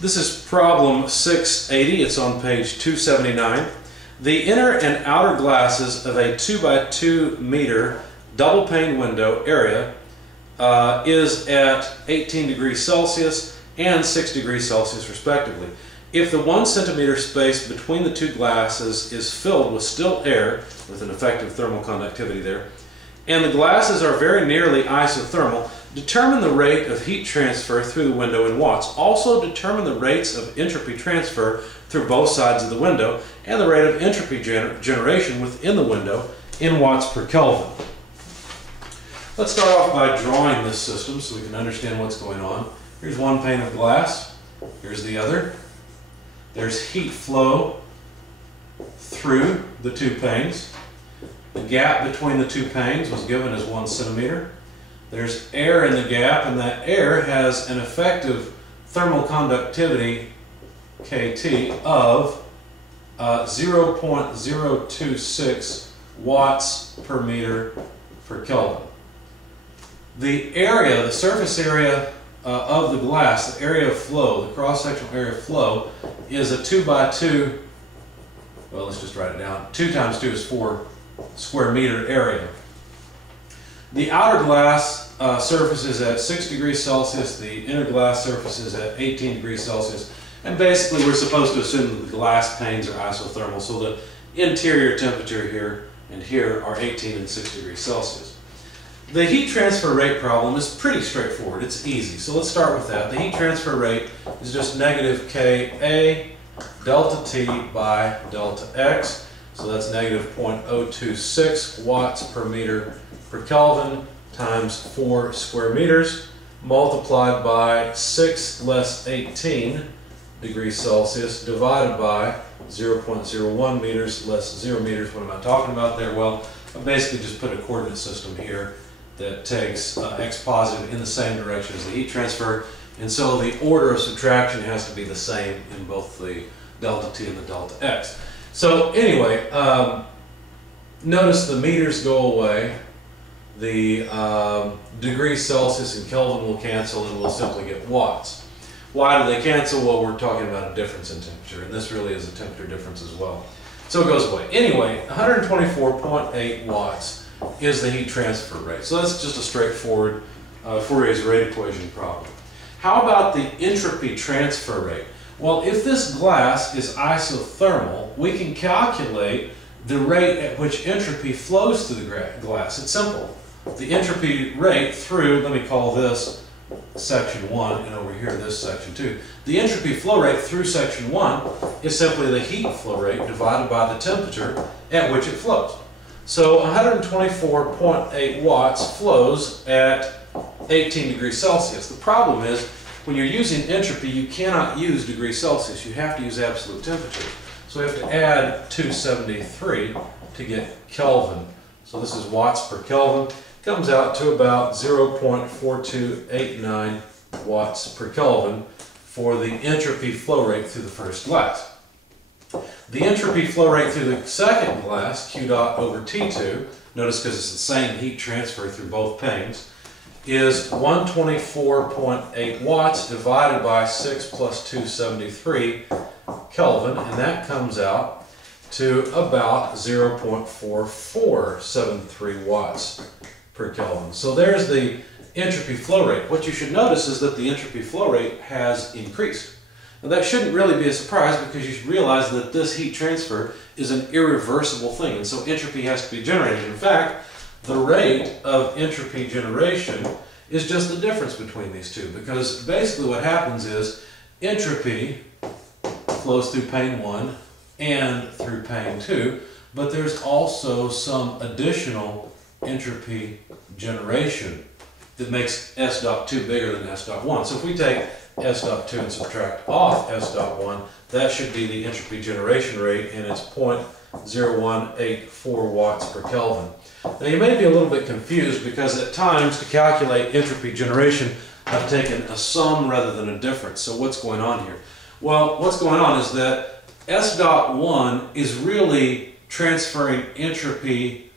This is problem 680. It's on page 279. The inner and outer glasses of a 2 by 2 meter double pane window area is at 18 degrees Celsius and 6 degrees Celsius respectively. If the 1 centimeter space between the two glasses is filled with still air, with an effective thermal conductivity there, and the glasses are very nearly isothermal, determine the rate of heat transfer through the window in watts. Also determine the rates of entropy transfer through both sides of the window and the rate of entropy generation within the window in watts per Kelvin. Let's start off by drawing this system so we can understand what's going on. Here's one pane of glass. Here's the other. There's heat flow through the two panes. The gap between the two panes was given as 1 centimeter. There's air in the gap, and that air has an effective thermal conductivity, kT, of 0.026 watts per meter per Kelvin. The area, the surface area of the glass, the area of flow, the cross-sectional area of flow, is a 2 by 2, well, let's just write it down. 2 times 2 is 4 square meter area. The outer glass surface is at 6 degrees Celsius, the inner glass surface is at 18 degrees Celsius, and basically we're supposed to assume that the glass panes are isothermal, so the interior temperature here and here are 18 and 6 degrees Celsius. The heat transfer rate problem is pretty straightforward. It's easy. So let's start with that. The heat transfer rate is just negative Ka delta T by delta X. So that's negative 0.026 watts per meter per Kelvin times 4 square meters multiplied by 6 less 18 degrees Celsius divided by 0.01 meters less 0 meters. What am I talking about there? Well, I basically just put a coordinate system here that takes x positive in the same direction as the heat transfer, and so the order of subtraction has to be the same in both the delta T and the delta X. So anyway, notice the meters go away, the degrees Celsius and Kelvin will cancel, and we'll simply get watts. Why do they cancel? Well, we're talking about a difference in temperature, and this really is a temperature difference as well. So it goes away. Anyway, 124.8 watts is the heat transfer rate. So that's just a straightforward Fourier's rate equation problem. How about the entropy transfer rate? Well, if this glass is isothermal, we can calculate the rate at which entropy flows through the glass. It's simple. The entropy rate through, let me call this section 1, and over here this section 2. The entropy flow rate through section 1 is simply the heat flow rate divided by the temperature at which it flows. So 124.8 watts flows at 18 degrees Celsius. The problem is, when you're using entropy, you cannot use degrees Celsius. You have to use absolute temperature. So we have to add 273 to get Kelvin. So this is watts per Kelvin. Comes out to about 0.4289 watts per Kelvin for the entropy flow rate through the first glass. The entropy flow rate through the second glass, Q dot over T2, notice because it's the same heat transfer through both panes, is 124.8 watts divided by 6 plus 273 Kelvin, and that comes out to about 0.4473 watts per Kelvin. So there's the entropy flow rate. What you should notice is that the entropy flow rate has increased. Now that shouldn't really be a surprise, because you should realize that this heat transfer is an irreversible thing, and so entropy has to be generated. In fact, the rate of entropy generation is just the difference between these two, because basically what happens is entropy flows through pane 1 and through pane 2, but there's also some additional entropy generation that makes S dot 2 bigger than S dot 1. So if we take S dot 2 and subtract off S dot 1, that should be the entropy generation rate, and it's 0.0184 watts per Kelvin. Now you may be a little bit confused, because at times to calculate entropy generation I've taken a sum rather than a difference. So what's going on here? Well, what's going on is that S dot 1 is really transferring entropy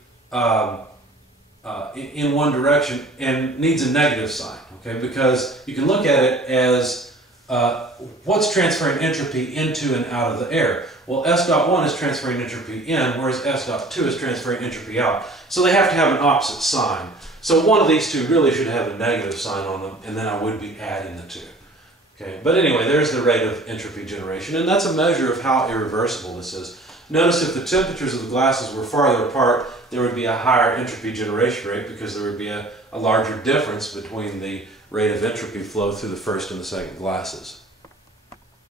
in one direction and needs a negative sign, okay? Because you can look at it as what's transferring entropy into and out of the air? Well, S dot 1 is transferring entropy in, whereas S dot 2 is transferring entropy out. So they have to have an opposite sign. So one of these two really should have a negative sign on them, and then I would be adding the two. Okay, but anyway, there's the rate of entropy generation, and that's a measure of how irreversible this is. Notice if the temperatures of the glasses were farther apart, there would be a higher entropy generation rate because there would be a larger difference between the rate of entropy flow through the first and the second glasses.